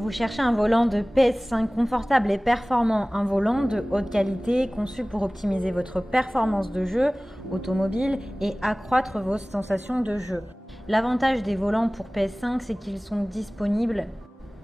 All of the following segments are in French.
Vous cherchez un volant de PS5 confortable et performant, un volant de haute qualité conçu pour optimiser votre performance de jeu automobile et accroître vos sensations de jeu. L'avantage des volants pour PS5, c'est qu'ils sont disponibles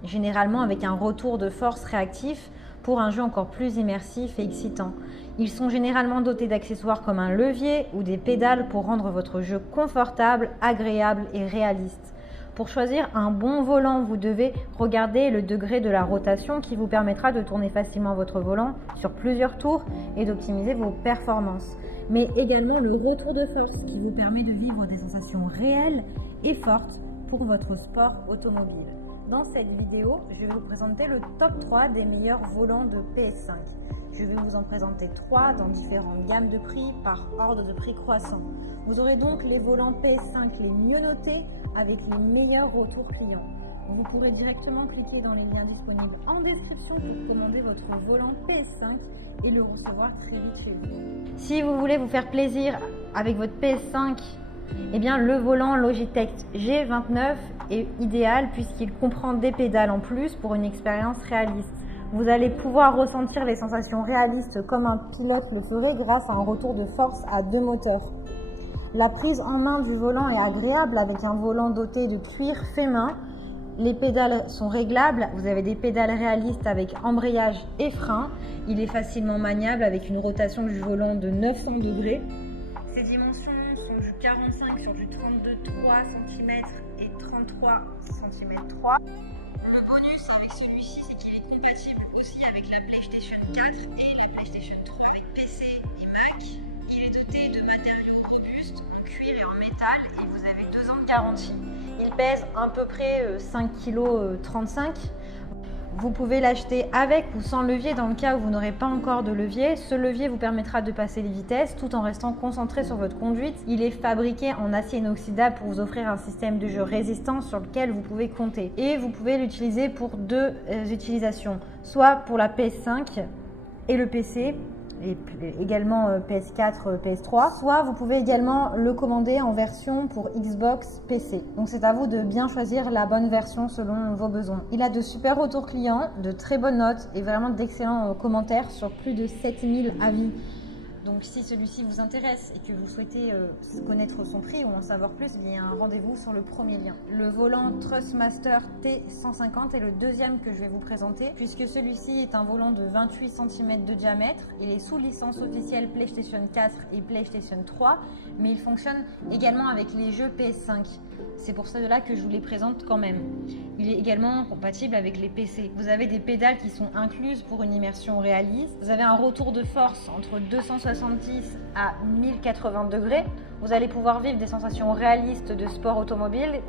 généralement avec un retour de force réactif pour un jeu encore plus immersif et excitant. Ils sont généralement dotés d'accessoires comme un levier ou des pédales pour rendre votre jeu confortable, agréable et réaliste. Pour choisir un bon volant, vous devez regarder le degré de la rotation qui vous permettra de tourner facilement votre volant sur plusieurs tours et d'optimiser vos performances. Mais également le retour de force qui vous permet de vivre des sensations réelles et fortes pour votre sport automobile. Dans cette vidéo, je vais vous présenter le top 3 des meilleurs volants de PS5. Je vais vous en présenter 3 dans différentes gammes de prix par ordre de prix croissant. Vous aurez donc les volants PS5 les mieux notés avec les meilleurs retours clients. Vous pourrez directement cliquer dans les liens disponibles en description pour commander votre volant PS5 et le recevoir très vite chez vous. Si vous voulez vous faire plaisir avec votre PS5, eh bien, le volant Logitech G29 est idéal puisqu'il comprend des pédales en plus pour une expérience réaliste. Vous allez pouvoir ressentir les sensations réalistes comme un pilote le ferait grâce à un retour de force à 2 moteurs. La prise en main du volant est agréable avec un volant doté de cuir fait main. Les pédales sont réglables, vous avez des pédales réalistes avec embrayage et frein. Il est facilement maniable avec une rotation du volant de 900 degrés. Ses dimensions sont du 45 sur du 32,3 cm et 33 cm 3. Le bonus avec celui-ci, c'est qu'il est compatible aussi avec la PlayStation 4 et la PlayStation 3 avec PC et Mac. Il est doté de matériaux robustes en cuir et en métal et vous avez 2 ans de garantie. Il pèse à peu près 5,35 kg. Vous pouvez l'acheter avec ou sans levier dans le cas où vous n'aurez pas encore de levier. Ce levier vous permettra de passer les vitesses tout en restant concentré sur votre conduite. Il est fabriqué en acier inoxydable pour vous offrir un système de jeu résistant sur lequel vous pouvez compter. Et vous pouvez l'utiliser pour 2 utilisations, soit pour la PS5 et le PC, et également PS4, PS3, soit vous pouvez également le commander en version pour Xbox, PC. Donc c'est à vous de bien choisir la bonne version selon vos besoins. Il a de super retours clients, de très bonnes notes et vraiment d'excellents commentaires sur plus de 7000 avis. Donc si celui-ci vous intéresse et que vous souhaitez connaître son prix ou en savoir plus, il y a un rendez-vous sur le premier lien. Le volant Thrustmaster T150 est le deuxième que je vais vous présenter puisque celui-ci est un volant de 28 cm de diamètre. Il est sous licence officielle PlayStation 4 et PlayStation 3, mais il fonctionne également avec les jeux PS5. C'est pour cela que je vous les présente quand même. Il est également compatible avec les PC. Vous avez des pédales qui sont incluses pour une immersion réaliste. Vous avez un retour de force entre 270 à 1080 degrés. Vous allez pouvoir vivre des sensations réalistes de sport automobile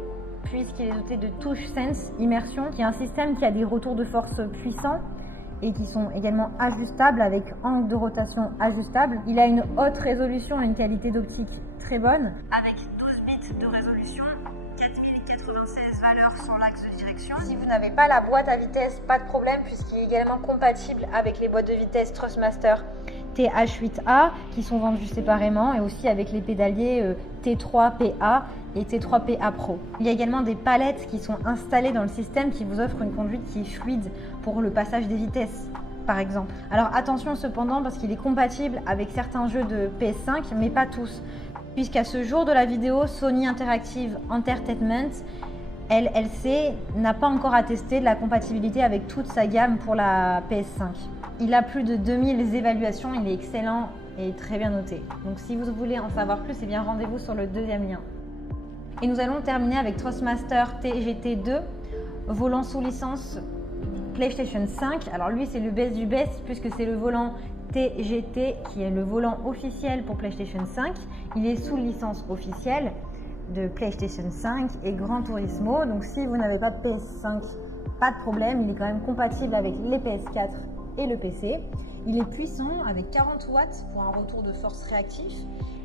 puisqu'il est doté de TouchSense Immersion, qui est un système qui a des retours de force puissants et qui sont également ajustables avec angle de rotation ajustable. Il a une haute résolution et une qualité d'optique très bonne avec 12 bits de résolution, 4096 valeurs sur l'axe de direction. Si vous n'avez pas la boîte à vitesse, pas de problème puisqu'il est également compatible avec les boîtes de vitesse Thrustmaster TH8A qui sont vendues séparément et aussi avec les pédaliers T3PA et T3PA Pro. Il y a également des palettes qui sont installées dans le système qui vous offrent une conduite qui est fluide pour le passage des vitesses par exemple. Alors attention cependant parce qu'il est compatible avec certains jeux de PS5 mais pas tous, puisqu'à ce jour de la vidéo, Sony Interactive Entertainment LLC n'a pas encore attesté de la compatibilité avec toute sa gamme pour la PS5. Il a plus de 2000 évaluations, il est excellent et très bien noté. Donc si vous voulez en savoir plus, eh bien rendez-vous sur le deuxième lien. Et nous allons terminer avec Thrustmaster TGT2, volant sous licence PlayStation 5. Alors lui c'est le best du best puisque c'est le volant TGT qui est le volant officiel pour PlayStation 5. Il est sous licence officielle de PlayStation 5 et Gran Turismo. Donc si vous n'avez pas de PS5, pas de problème, il est quand même compatible avec les PS4 et le PC. Il est puissant avec 40 watts pour un retour de force réactif.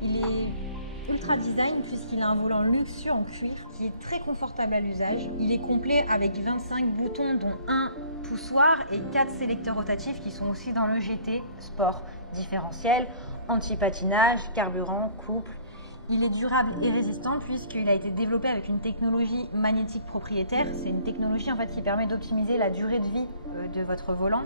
Il est ultra design puisqu'il a un volant luxueux en cuir qui est très confortable à l'usage. Il est complet avec 25 boutons dont un poussoir et 4 sélecteurs rotatifs qui sont aussi dans le GT Sport. Différentiel, anti-patinage, carburant, couple. Il est durable et résistant puisqu'il a été développé avec une technologie magnétique propriétaire. C'est une technologie en fait qui permet d'optimiser la durée de vie de votre volant.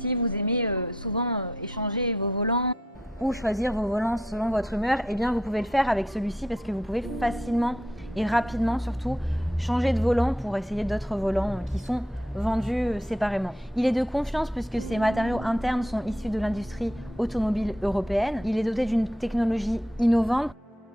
Si vous aimez souvent échanger vos volants ou choisir vos volants selon votre humeur, eh bien vous pouvez le faire avec celui-ci parce que vous pouvez facilement et rapidement surtout changer de volant pour essayer d'autres volants qui sont vendus séparément. Il est de confiance puisque ses matériaux internes sont issus de l'industrie automobile européenne. Il est doté d'une technologie innovante.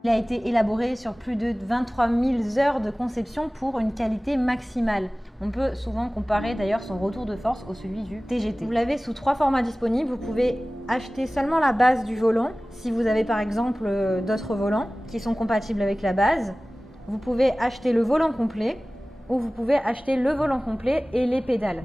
Il a été élaboré sur plus de 23 000 heures de conception pour une qualité maximale. On peut souvent comparer d'ailleurs son retour de force au celui du TGT. Vous l'avez sous 3 formats disponibles. Vous pouvez acheter seulement la base du volant si vous avez par exemple d'autres volants qui sont compatibles avec la base. Vous pouvez acheter le volant complet ou vous pouvez acheter le volant complet et les pédales.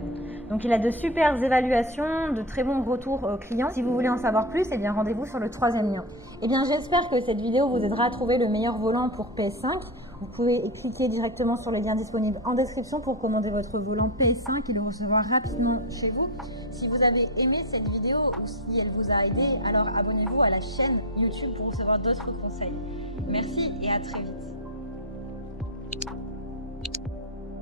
Donc il a de super évaluations, de très bons retours clients. Si vous voulez en savoir plus, eh bien rendez-vous sur le 3e lien. Eh bien j'espère que cette vidéo vous aidera à trouver le meilleur volant pour PS5. Vous pouvez cliquer directement sur les liens disponibles en description pour commander votre volant PS5 et le recevoir rapidement chez vous. Si vous avez aimé cette vidéo ou si elle vous a aidé, alors abonnez-vous à la chaîne YouTube pour recevoir d'autres conseils. Merci et à très vite.